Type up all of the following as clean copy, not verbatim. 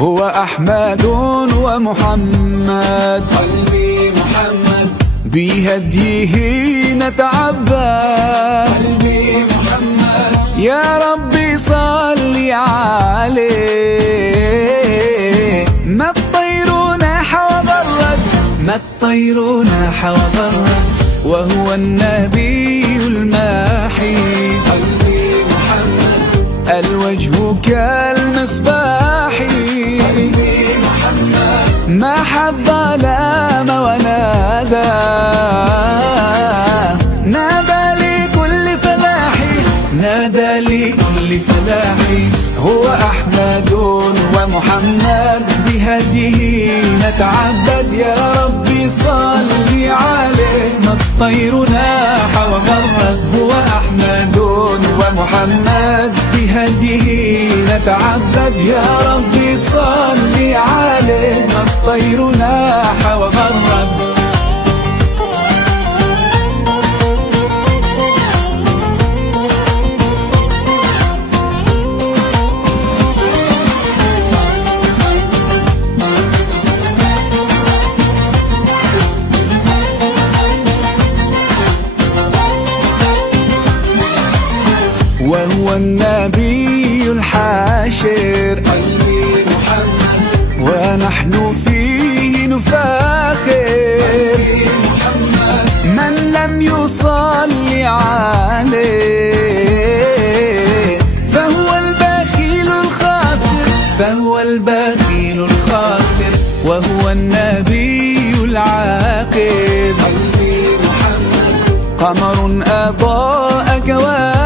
هو أحمد ومحمد، قلبي محمد بهديه نتعبد. قلبي محمد يا ربي صل عليه، ما الطير ناح وبرد، ما الطير ناح وبرد، وهو النبي الماحي. قلبي محمد الوجه كالمصباح، قلبي محمد ما حب لام ونادى، نادى لكل فلاحي، نادى لكل فلاحي. هو أحمد ومحمد، بهديه نتعبد. يا ربي صل عليه، ما الطير ناح وغرد. هو أحمد ومحمد، بهديه نتعبد. يا ربي صل عليه، ما الطير ناح وغرد. وهو النبي الحاشر، قلبي محمد ونحن فيه نفاخر. قلبي محمد من لم يصلي عليه فهو البخيل الخاسر، فهو البخيل الخاسر. وهو النبي العاقب، قلبي محمد قمر أضاء كواكب.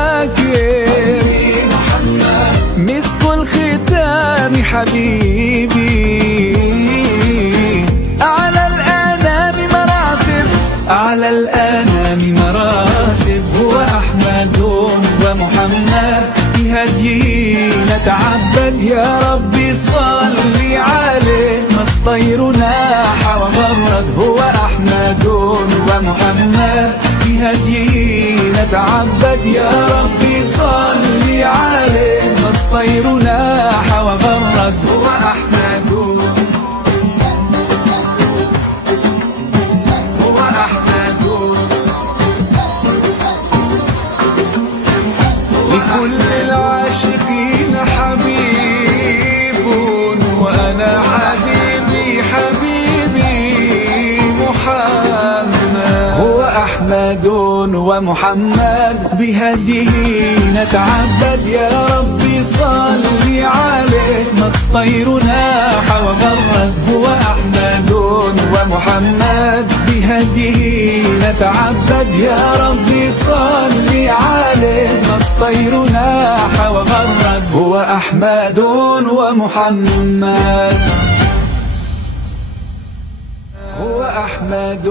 مسك الختام حبيبي، أعلى الأنام مراتب، أعلى الأنام مراتب. هو أحمد ومحمد، بهديه نتعبد. يا ربي صل عليه، ما الطير ناح وغرد. هو أحمد ومحمد، بهديه نتعبد. يا ربي صل عليه، ما الطير ناح وغرد. هو أحمد، هو أحمد، لكل العاشقين حبيب، وأنا حبيبي حبيبي محمد. هو أحمد ومحمد، بهديه نتعبد. يا ربي صل عليه، ما الطير ناح وغرد. هو أحمد ومحمد، بهديه نتعبد. يا ربي صل عليه، ما الطير ناح وغرد. هو أحمد ومحمد، هو أحمد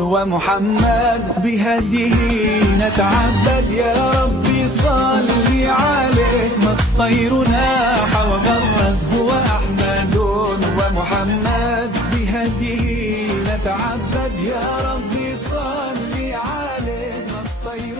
ومحمد، بهديه نتعبد. يا ربي صل عليه، ما الطير ناح وغرد. هو أحمد ومحمد، بهديه نتعبد. يا ربي صل عليه، ما الطير